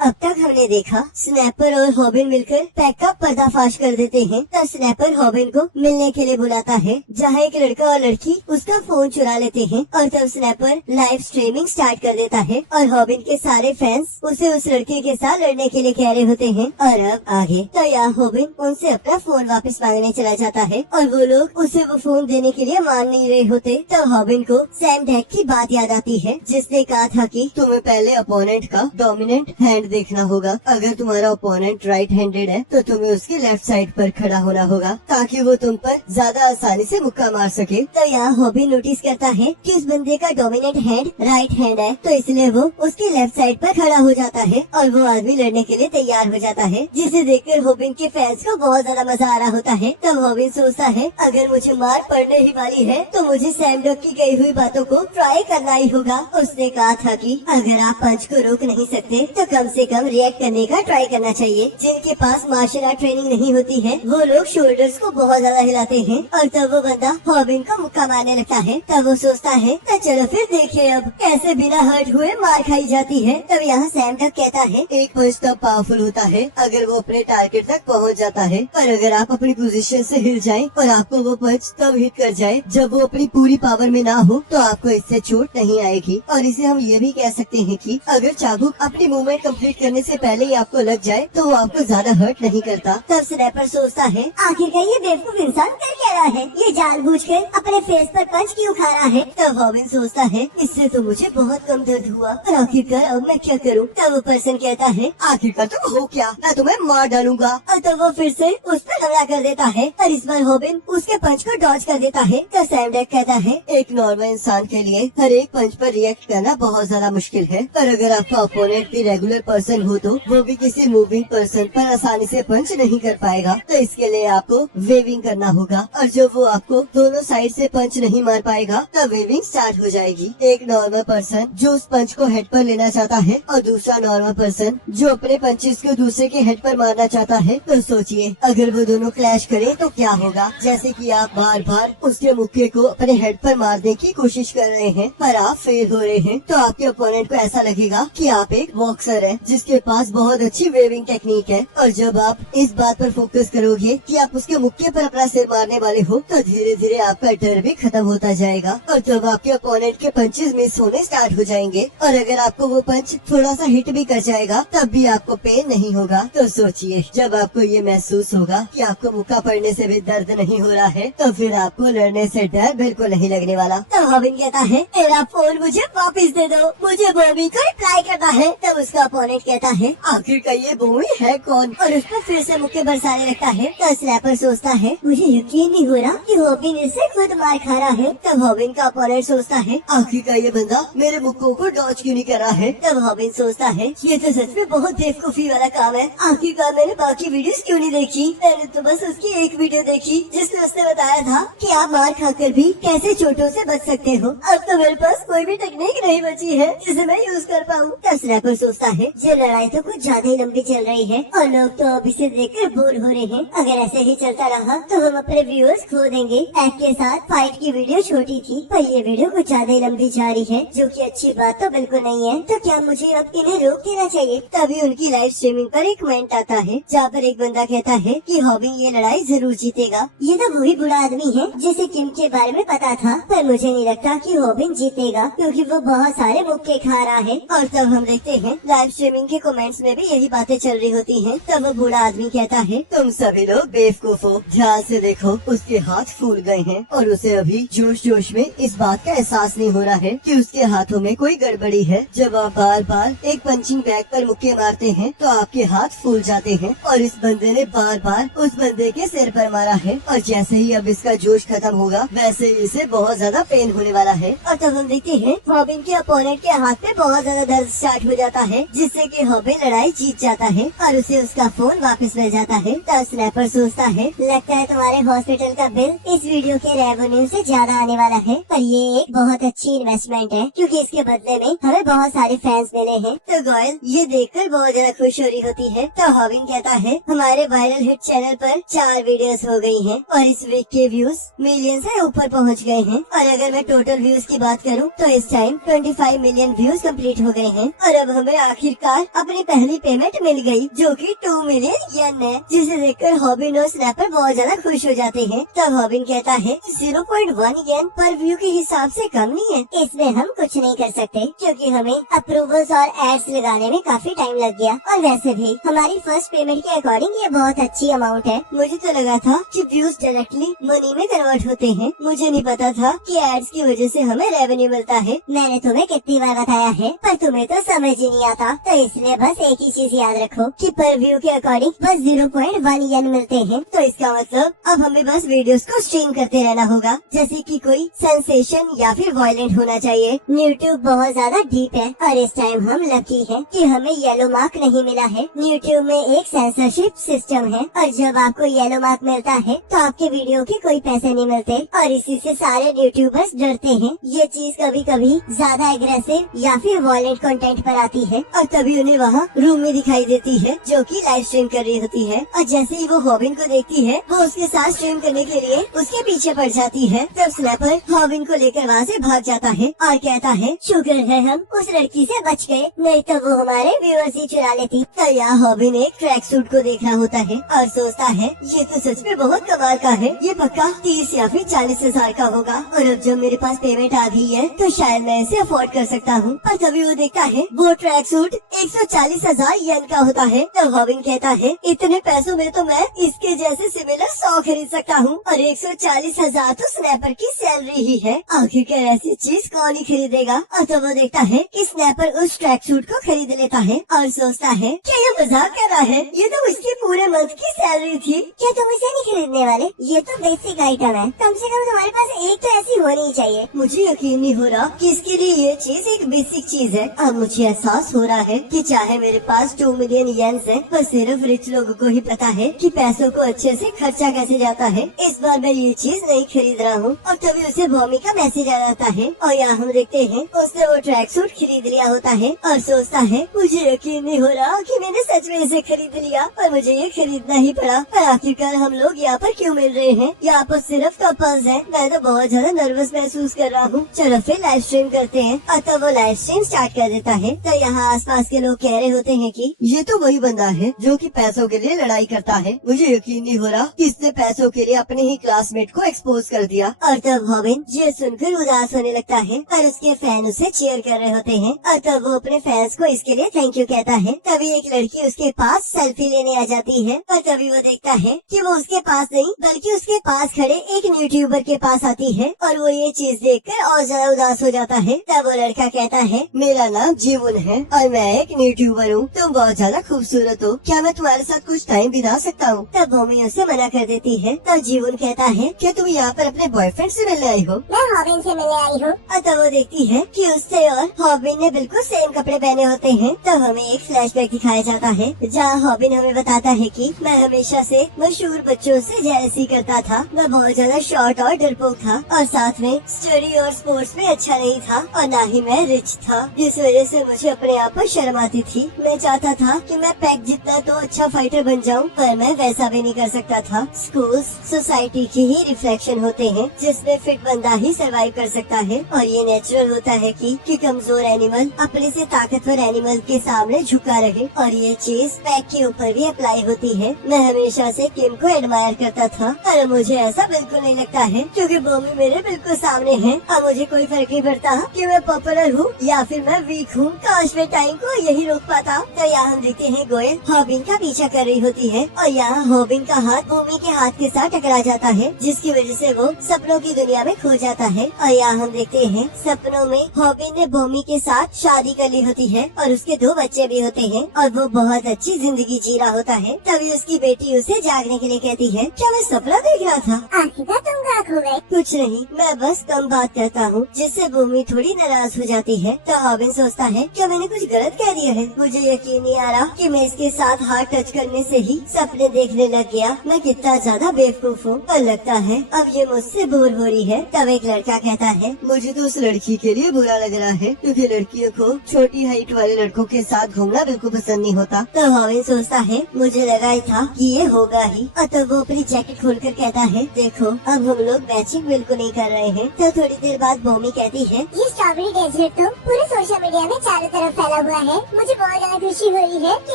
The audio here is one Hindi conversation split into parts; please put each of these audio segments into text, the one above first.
अब तक हमने देखा स्नैपर और हॉबिन मिलकर पैक का पर्दाफाश कर देते हैं। तब स्नैपर हॉबिन को मिलने के लिए बुलाता है, जहाँ एक लड़का और लड़की उसका फोन चुरा लेते हैं और तब स्नैपर लाइव स्ट्रीमिंग स्टार्ट कर देता है और हॉबिन के सारे फैंस उसे उस लड़के के साथ लड़ने के लिए कह रहे होते हैं। और अब आगे तो यहाँ हॉबिन उनसे अपना फोन वापस मांगने चला जाता है और वो लोग उसे वो फोन देने के लिए मान नहीं रहे होते। तब हॉबिन को सैम डैक की बात याद आती है, जिसने कहा था कि तुम्हें पहले अपोनेंट का डोमिनेंट हैंड देखना होगा। अगर तुम्हारा अपोनेंट राइट हैंडेड है तो तुम्हें उसके लेफ्ट साइड पर खड़ा होना होगा ताकि वो तुम पर ज्यादा आसानी से मुक्का मार सके। तो यहाँ हॉबिन नोटिस करता है कि उस बंदे का डोमिनेंट हैंड राइट हैंड है, तो इसलिए वो उसके लेफ्ट साइड पर खड़ा हो जाता है और वो आदमी लड़ने के लिए तैयार हो जाता है, जिसे देखकर हॉबिन के फैंस को बहुत ज्यादा मजा आ रहा होता है। तब हॉबिन सोचता है अगर मुझे मार पड़ने ही वाली है तो मुझे सैम डॉग की कही हुई बातों को ट्राई करना ही होगा। उसने कहा था कि अगर आप पंच को रोक नहीं सकते तो कम से कम रिएक्ट करने का ट्राई करना चाहिए। जिनके पास मार्शल आर्ट ट्रेनिंग नहीं होती है वो लोग शोल्डर्स को बहुत ज्यादा हिलाते हैं। और तब वो बंदा हॉबिन को मुक्का मारने लगता है। तब वो सोचता है तो चलो फिर देखिए अब कैसे बिना हर्ट हुए मार खाई जाती है। तब यहाँ सैम डॉग कहता है एक पंच तब पावरफुल होता है अगर वो अपने टारगेट तक पहुँच जाता है, पर अगर आप अपनी पोजीशन से हिल जाएं और आपको वो पंच तब हिट कर जाए जब वो अपनी पूरी पावर में ना हो तो आपको इससे चोट नहीं आएगी। और इसे हम ये भी कह सकते हैं कि अगर चाबुक अपनी मूवमेंट कंप्लीट करने से पहले ही आपको लग जाए तो वो आपको ज्यादा हर्ट नहीं करता। तब स्नैपर सोचता है आखिरकार ये बेवकूफ इंसान कर क्या रहा है, ये जानबूझकर अपने फेस पर पंच क्यों खा रहा है। तब हॉबिन सोचता है इससे तो मुझे बहुत कम दर्द हुआ, पर आखिरकार अब मैं क्या करूँ। तब वो पर्सन कहता है आखिरकार तुम हो क्या, मैं तुम्हें मार डालूंगा। और तब वो फिर से उस पर हमला कर देता है और इस बार हॉबिन उसके पंच को डॉज कर देता है। तो सैम डैक कहता है एक नॉर्मल इंसान के लिए हर एक पंच पर रिएक्ट करना बहुत ज्यादा मुश्किल है, पर अगर आपका ओपोनेंट भी रेगुलर पर्सन हो तो वो भी किसी मूविंग पर्सन पर आसानी से पंच नहीं कर पाएगा। तो इसके लिए आपको वेविंग करना होगा और जब वो आपको दोनों साइड से पंच नहीं मार पाएगा तब वेविंग स्टार्ट हो जाएगी। एक नॉर्मल पर्सन जो उस पंच को हेड पर लेना चाहता है और दूसरा नॉर्मल पर्सन जो अपने पंचेस को दूसरे के हेड पर मारना चाहता है, तो सोचिए अगर वो दोनों क्लैश करे तो क्या होगा। जैसे कि आप बार बार उसके मुक्के को अपने हेड पर मारने की कोशिश कर रहे हैं पर आप फेल हो रहे हैं, तो आपके ओपोनेंट को ऐसा लगेगा कि आप एक बॉक्सर हैं जिसके पास बहुत अच्छी वेविंग टेक्निक है। और जब आप इस बात पर फोकस करोगे कि आप उसके मुक्के पर अपना सिर मारने वाले हो तो धीरे धीरे आपका डर भी खत्म होता जाएगा और जब आपके ओपोनेंट के पंचेस मिस होने स्टार्ट हो जाएंगे और अगर आपको वो पंच थोड़ा सा हिट भी कर जाएगा तब भी आपको पेन नहीं होगा। तो सोचिए जब आपको ये महसूस होगा कि आपको मुक्का पड़ने से भी दर्द नहीं हो रहा है तो फिर आपको लड़ने से डर बिल्कुल नहीं लगने वाला। तब हॉबिन कहता है मेरा फोन मुझे वापस दे दो, मुझे बॉबी को रिप्लाई करना है। तब उसका अपोनेंट कहता है आखिरकार ये बॉबी है कौन, और उस पर फिर से मुक्के बरसाने लगता है। तो स्नैपर सोचता है मुझे यकीन नहीं हो रहा कि हॉबिन इससे खुद मार खा रहा है। तब हॉबिन का अपोनेंट सोचता है आखिरकार ये बंदा मेरे मुक्कों को डॉज क्यों नहीं कर रहा है। तब हॉबिन सोचता है ये तो सच में बहुत बेवकूफी वाला काम है, आखिरकार मैंने बाकी वीडियोस क्यों नहीं देखी। मैंने तो बस उसकी एक वीडियो देखी जिसमें उसने बताया था कि आप मार खाकर भी कैसे चोटों से बच सकते हो। अब तो मेरे पास कोई भी टेक्निक नहीं बची है जिसे मैं यूज कर पाऊँ। तब स्नैपर सोचता है ये लड़ाई तो कुछ ज्यादा ही लंबी चल रही है और लोग तो अब इसे देखकर बोर हो रहे हैं। अगर ऐसे ही चलता रहा तो हम अपने व्यूअर्स खो देंगे। पैक के साथ फाइट की वीडियो छोटी थी पर ये वीडियो कुछ ज्यादा ही लंबी जा रही है, जो कि अच्छी बात तो बिल्कुल नहीं है। तो क्या मुझे अब इन्हें रोक देना चाहिए। तभी उनकी लाइव स्ट्रीमिंग पर एक कमेंट आता है जहाँ पर एक बंदा कहता है कि हॉबिन ये लड़ाई जरूर जीतेगा। ये तो वही बुरा आदमी है जिसे किम के बारे में पता था, पर मुझे नहीं लगता कि हॉबिन जीतेगा क्योंकि वो बहुत सारे मुक्के खा रहा है। और तब हम देखते हैं लाइव स्ट्रीमिंग के कमेंट्स में भी यही बातें चल रही होती हैं। तब वो बूढ़ा आदमी कहता है तुम सभी लोग बेवकूफ हो, ध्यान से देखो उसके हाथ फूल गए हैं और उसे अभी जोश जोश में इस बात का एहसास नहीं हो रहा है कि उसके हाथों में कोई गड़बड़ी है। जब आप बार बार एक पंचिंग बैग पर मुक्के मारते हैं तो आपके हाथ फूल जाते हैं और इस बंदे ने बार बार उस बंदे के सिर पर मारा है और जैसे ही अब इसका जोश खत्म होगा वैसे ही इसे बहुत ज्यादा पेन होने वाला है। और तब हम देखते हैं हॉबिन के अपोनेंट के हाथ पे बहुत ज्यादा दर्द स्टार्ट हो जाता है जिससे कि हॉबिन लड़ाई जीत जाता है और उसे उसका फोन वापस मिल जाता है। तब स्नैपर सोचता है लगता है तुम्हारे हॉस्पिटल का बिल इस वीडियो के रेवेन्यू से ज्यादा आने वाला है, पर ये एक बहुत अच्छी इन्वेस्टमेंट है क्योंकि इसके बदले में हमें बहुत सारे फैंस मिले हैं। तो गोयल ये देखकर बहुत ज्यादा खुश हो रही होती है। तो हॉबिन कहता है हमारे वायरल हिट चैनल पर 4 वीडियोस हो गई हैं और इस वीक के व्यूज मिलियन से ऊपर पहुंच गए हैं और अगर मैं टोटल व्यूज की बात करूं तो इस टाइम 25 मिलियन व्यूज कंप्लीट हो गए हैं और अब हमें आखिरकार आखिरकार अपनी पहली पेमेंट मिल गई, जो कि 2 मिलियन येन है, जिसे देखकर हॉबिन और स्नैपर बहुत ज्यादा खुश हो जाते हैं। तब हॉबिन कहता है 0.1 येन पर व्यू के हिसाब से कम नहीं है। इसमें हम कुछ नहीं कर सकते क्योंकि हमें अप्रूवल्स और एड्स लगाने में काफी टाइम लग गया, और वैसे भी हमारी फर्स्ट पेमेंट के अकॉर्डिंग ये बहुत अच्छी अमाउंट है। मुझे तो लगा था कि व्यूज डायरेक्टली मनी में कन्वर्ट होते हैं, मुझे नहीं पता था कि एड्स की वजह से हमें रेवेन्यू मिलता है। मैंने तुम्हें कितनी बार बताया है, पर तुम्हें तो समझ ही नहीं आता, तो इसलिए बस एक ही चीज याद रखो कि पर व्यू के अकॉर्डिंग बस 0.1 येन मिलते हैं। तो इसका मतलब अब हमें बस वीडियोस को स्ट्रीम करते रहना होगा, जैसे कि कोई सेंसेशन या फिर वायलेंट होना चाहिए। यूट्यूब बहुत ज्यादा डीप है और इस टाइम हम लकी हैं कि हमें येलो मार्क नहीं मिला है। यूट्यूब में एक सेंसरशिप सिस्टम है और जब आपको येलो मार्क मिलता है तो आपके वीडियो के कोई पैसे नहीं मिलते, और इसी से सारे यूट्यूबर्स डरते हैं। ये चीज कभी कभी ज्यादा एग्रेसिव या फिर वायलेंट कंटेंट पर आती है और तभी उन्हें वहाँ रूम में दिखाई देती है जो कि लाइव स्ट्रीम कर रही होती है, और जैसे ही वो हॉबिन को देखती है वो उसके साथ स्ट्रीम करने के लिए उसके पीछे पड़ जाती है। तब स्नैपर हॉबिन को लेकर वहाँ से भाग जाता है और कहता है शुक्र है हम उस लड़की से बच गए, नहीं तो वो हमारे व्यूअर्स ही चुरा लेती। तो यहाँ हॉबिन एक ट्रैक सूट को देख रहा होता है और सोचता है ये तो सच में बहुत कमाल का है, ये पक्का 30 या फिर 40 हजार का होगा, और अब जब मेरे पास पेमेंट आ गई है तो शायद मैं इसे अफोर्ड कर सकता हूँ। और तभी वो देखता है वो ट्रैक सूट 140,000 येन का होता है। तो हॉबिन कहता है इतने पैसों में तो मैं इसके जैसे सिमिलर 100 खरीद सकता हूँ, और 140,000 तो स्नैपर की सैलरी ही है, आखिरकार ऐसी चीज कौन ही खरीदेगा। और तब वो देखता है कि स्नैपर उस ट्रैक सूट को खरीद लेता है और सोचता है क्या ये मजाक कर रहा है, ये तो उसकी पूरे मंथ की सैलरी थी, क्या तुम इसे नहीं खरीदने वाले? ये तो बेसिक आइटम है, कम से कम तुम्हारे पास एक तो ऐसी होनी ही चाहिए। मुझे यकीन नहीं हो रहा कि इसके लिए ये चीज एक बेसिक चीज है। अब मुझे एहसास हो रहा है कि चाहे मेरे पास 2 मिलियन येन्स है, पर सिर्फ रिच लोगों को ही पता है कि पैसों को अच्छे से खर्चा कैसे जाता है। इस बार मैं ये चीज नहीं खरीद रहा हूँ। और तभी उसे बॉमी का मैसेज आ जाता है और यहाँ हम देखते हैं उसने वो ट्रैक सूट खरीद लिया होता है और सोचता है मुझे यकीन नहीं हो रहा कि मैंने सच में इसे खरीद लिया, और मुझे ये खरीदना ही पड़ा। और आखिरकार हम लोग यहाँ पर क्यों मिल रहे हैं? यहाँ पर सिर्फ कपल्स हैं। मैं तो बहुत ज्यादा नर्वस महसूस कर रहा हूँ। चलो फिर लाइव स्ट्रीम करते हैं। और तब वो लाइव स्ट्रीम स्टार्ट कर देता है। तो यहाँ आसपास के लोग कह रहे होते हैं कि ये तो वही बंदा है जो कि पैसों के लिए लड़ाई करता है। मुझे यकीन नहीं हो रहा कि इसने पैसों के लिए अपने ही क्लासमेट को एक्सपोज कर दिया। और तब हॉबिन ये सुनकर उदास होने लगता है और उसके फैन उसे चीयर कर रहे होते हैं, और तब वो अपने फैंस को इसके लिए थैंक यू कहता है। तभी एक लड़की उसके पास सेल्फी लेने आ जाती है और तभी वो देखता है कि वो उसके पास नहीं बल्कि उसके पास खड़े एक यूट्यूबर के पास आती है, और वो ये चीज देखकर और ज्यादा उदास हो जाता है। तब वो लड़का कहता है मेरा नाम जीवन है और मैं एक यूट्यूबर हूँ। तुम बहुत ज्यादा खूबसूरत हो, क्या मैं तुम्हारे साथ कुछ टाइम बिता सकता हूँ? तब भूमि उसे मना कर देती है। तब जीवन कहता है क्या तुम यहाँ पर अपने बॉयफ्रेंड से मिलने आई हो? मैं हॉबिन से मिलने आई हूँ। और तब वो देखती है कि उससे और हॉबिन ने बिल्कुल सेम कपड़े पहने होते हैं। तब हमें एक फ्लैशबैक दिखाया जाता है जहाँ हॉबिन हमें बताता है कि मैं हमेशा से मशहूर बच्चों से जेलसी करता था। मैं बहुत ज्यादा शॉर्ट और डरपोक था और साथ में स्टडी और स्पोर्ट्स में अच्छा नहीं था और ना ही मैं रिच था, जिस वजह से मुझे अपने आप पर शर्म आती थी। मैं चाहता था कि मैं पैक जितना तो अच्छा फाइटर बन जाऊं, पर मैं वैसा भी नहीं कर सकता था। स्कूल्स सोसाइटी की ही रिफ्लेक्शन होते हैं जिसमें फिट बंदा ही सरवाइव कर सकता है, और ये नेचुरल होता है कि कमजोर एनिमल अपने से ताकतवर एनिमल के सामने झुका रहे, और ये चीज पैक के ऊपर भी अप्लाई होती है। मैं हमेशा से किम को एडमायर करता था और मुझे ऐसा बिल्कुल नहीं लगता है क्योंकि बॉमी मेरे बिल्कुल सामने है और मुझे कोई फर्क नहीं पड़ता कि मैं पॉपुलर हूँ या फिर मैं वीक हूँ। काश मैं टाइम को यही रोक पाता। तो यहाँ हम देखते हैं गोयल हॉबिन का पीछा कर रही होती है और यहाँ हॉबिन का हाथ भूमि के हाथ के साथ टकरा जाता है, जिसकी वजह से वो सपनों की दुनिया में खो जाता है। और यहाँ हम देखते हैं सपनों में हॉबिन ने भूमि के साथ शादी कर ली होती है और उसके 2 बच्चे भी होते हैं और वो बहुत अच्छी जिंदगी जी रहा होता है। तभी उसकी बेटी उसे जागने के लिए कहती है क्या मैं सपना देख रहा था? आखिरकार तुम कहाँ खो गए? कुछ नहीं, मैं बस कम बात करता हूँ, जिससे भूमि थोड़ी नाराज हो जाती है। तो हॉबिन सोचता है क्या मैंने कुछ गलत कह दिया है? मुझे यकीन नहीं आ रहा कि मैं इसके साथ हाथ टच करने से ही सपने देखने लग गया। मैं कितना ज्यादा बेवकूफ हूँ, पर लगता है अब ये मुझसे बोर हो रही है। तब एक लड़का कहता है मुझे तो उस लड़की के लिए बुरा लग रहा है क्योंकि लड़कियों को छोटी हाइट वाले लड़कों के साथ घूमना बिल्कुल पसंद नहीं होता। तो हॉबिन सोचता है मुझे लगा ही था कि ये होगा ही। और तब वो अपनी जैकेट खोलकर कहता है देखो अब हम लोग मैचिंग बिल्कुल नहीं कर रहे हैं। तो थोड़ी देर बाद भूमि कहती है ये स्ट्रॉबेरी डेजर्ट तो पूरे सोशल मीडिया में चारों तरफ फैला हुआ है मुझे बहुत ज्यादा खुशी हो रही है कि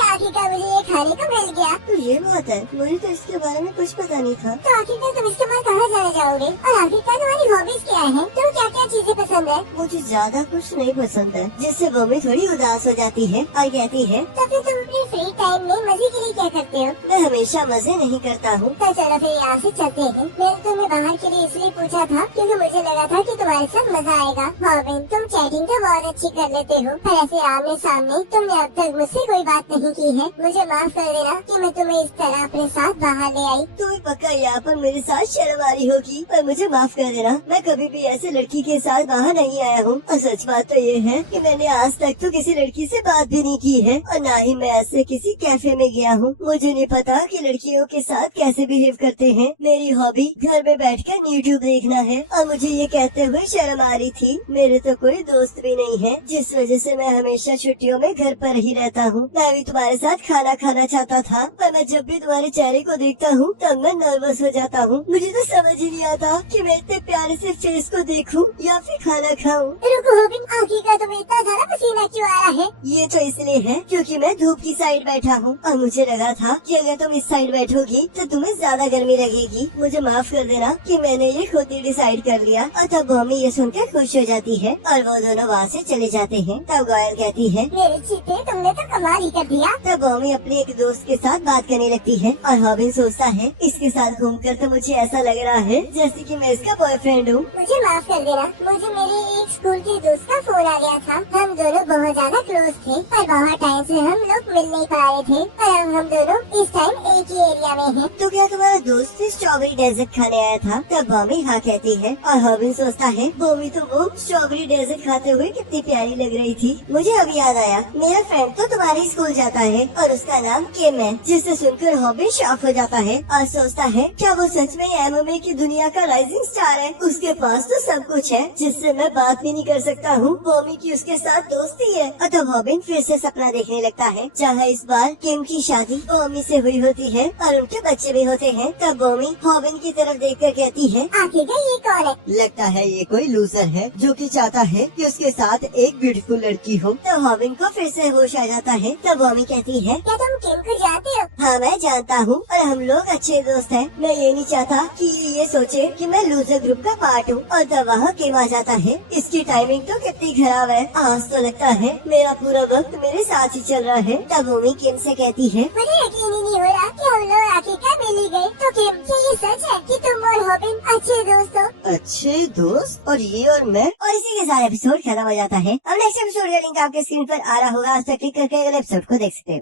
आखिरकार मुझे ये खाने को मिल गया। तो ये बात है, मुझे तो इसके बारे में कुछ पता नहीं था। तो आखिरकार तुम इसके बाद कहाँ जाने जाओगे और आखिरकार तुम्हारी हॉबीज क्या है? तुम क्या क्या चीजें पसंद है? मुझे ज्यादा कुछ नहीं पसंद है, जिससे मम्मी थोड़ी उदास हो जाती है और कहती है तो फिर तुम अपने फ्री टाइम में मजे के लिए क्या करते हो? मैं हमेशा मजे नहीं करता हूँ। तो चलो फिर यहाँ से चलते हैं। मैंने तुम्हें बाहर के लिए इसलिए पूछा था क्योंकि मुझे लगा था कि तुम्हारे साथ मजा आएगा। रॉबिन, तुम चैटिंग तो बहुत अच्छी कर लेते हो, पर ऐसे आमने सामने तुमने अब तक मुझसे कोई बात नहीं की है। मुझे माफ कर देना कि मैं तुम्हें इस तरह अपने साथ बाहर ले आई। तुम्हें पक्का यहाँ पर मेरे साथ शर्म आ रही होगी, पर मुझे माफ कर देना। मैं कभी भी ऐसे लड़की के साथ बाहर नहीं आया हूँ और सच बात तो ये है कि मैंने आज तक तो किसी लड़की से बात भी नहीं की है और न ही मैं ऐसे किसी कैफे में गया हूँ। मुझे नहीं पता कि लड़कियों के साथ कैसे बिहेव करते हैं। मेरी हॉबी घर में बैठकर यूट्यूब देखना है और मुझे ये कहते हुए शर्म आ रही थी। मेरे तो कोई दोस्त भी नहीं है, जिस वजह से मैं हमेशा छुट्टियों में घर पर ही रहता हूँ। मैं भी तुम्हारे साथ खाना खाना चाहता था, पर मैं जब भी तुम्हारे चेहरे को देखता हूँ तब मैं नर्वस हो जाता हूँ। मुझे तो समझ ही नहीं आता कि मैं इतने प्यारे से फेस को देखूं या फिर खाना खाऊं। रुको रॉबिन, आखिरकार तुम्हें इतना ज्यादा पसीना क्यों आ रहा है? ये तो इसलिए है क्योंकि मैं धूप की साइड बैठा हूँ और मुझे लगा था कि अगर तुम इस साइड बैठोगी तो तुम्हें ज्यादा गर्मी लगेगी। मुझे माफ कर देना कि मैंने ये खुद ही डिसाइड कर लिया। और तब मम्मी ये सुनकर खुश हो जाती है और वो दोनों वहाँ से चले जाते हैं। तब गॉयल कहती है, मेरे चीते, तुमने तो कमाल ही कर दिया। तब मम्मी अपने एक दोस्त के साथ बात करने लगती है और रॉबिन सोचता है इसके साथ घूमकर तो मुझे ऐसा लग रहा है जैसे कि मैं इसका बॉयफ्रेंड हूँ। मुझे माफ कर देना, मुझे मेरे एक स्कूल के दोस्त का फोन आ गया था। हम दोनों बहुत ज्यादा क्लोज थे और बहुत टाइम से हम लोग मिल नहीं पा रहे थे और अब हम दोनों इस टाइम एक ही एरिया में हैं। तो क्या तुम्हारा दोस्त स्ट्रॉबेरी डेजर्ट खाने आया था? तब मम्मी हाँ कहती है और रॉबिन सोचता है मम्मी तो वो स्ट्रॉबेरी डेजर्ट खाते हुए कितनी प्यारी लग रही थी। मुझे अब याद आया, मेरा फ्रेंड तो तुम्हारे स्कूल जाता है और उसका नाम किम है, जिसे सुनकर रॉबिन शॉक हो जाता है और सोचता है क्या वो सच में एमएमए की दुनिया का राइजिंग स्टार है? उसके पास तो सब कुछ है जिससे मैं बात भी नहीं कर सकता हूँ। मम्मी की उसके साथ दोस्ती है। और तब रॉबिन फिर से सपना देखने लगता है जहाँ इस बार किम की शादी मम्मी से हुई होती है और उनके बच्चे भी होते हैं। तब मम्मी रॉबिन की तरफ देखकर कहती है, आखिरकार ये कौन है? लगता है ये कोई लूजर है जो कि चाहता है कि उसके साथ एक ब्यूटीफुल लड़की हो। तब रॉबिन को फिर से होश आ जाता है। तब मम्मी कहती है, क्या तुम किम को जानते हो? हाँ मैं जानता हूँ और हम लोग अच्छे दोस्त हैं। मैं ये नहीं चाहता कि ये सोचे कि मैं लूजर ग्रुप का पार्ट हूँ। और तब वहाँ किम आ जाता है। इसकी टाइमिंग तो कितनी खराब है। आज तो लगता है मेरा पूरा वक्त मेरे साथ ही चल रहा है। तब मम्मी किम से कहती है, मुझे यकीन ही नहीं हो रहा कि हम लोग आखिरकार मिल ही गए। तो किम, क्या ये सच है कि तुम और रॉबिन अच्छे दोस्त हो? अच्छे दोस्त? और ये और मैं? और इसी के साथ एपिसोड खत्म हो जाता है। अब नेक्स्ट एपिसोड का लिंक आपके स्क्रीन पर आ रहा होगा। उस पर क्लिक करके अगले एपिसोड को देख सकते हो।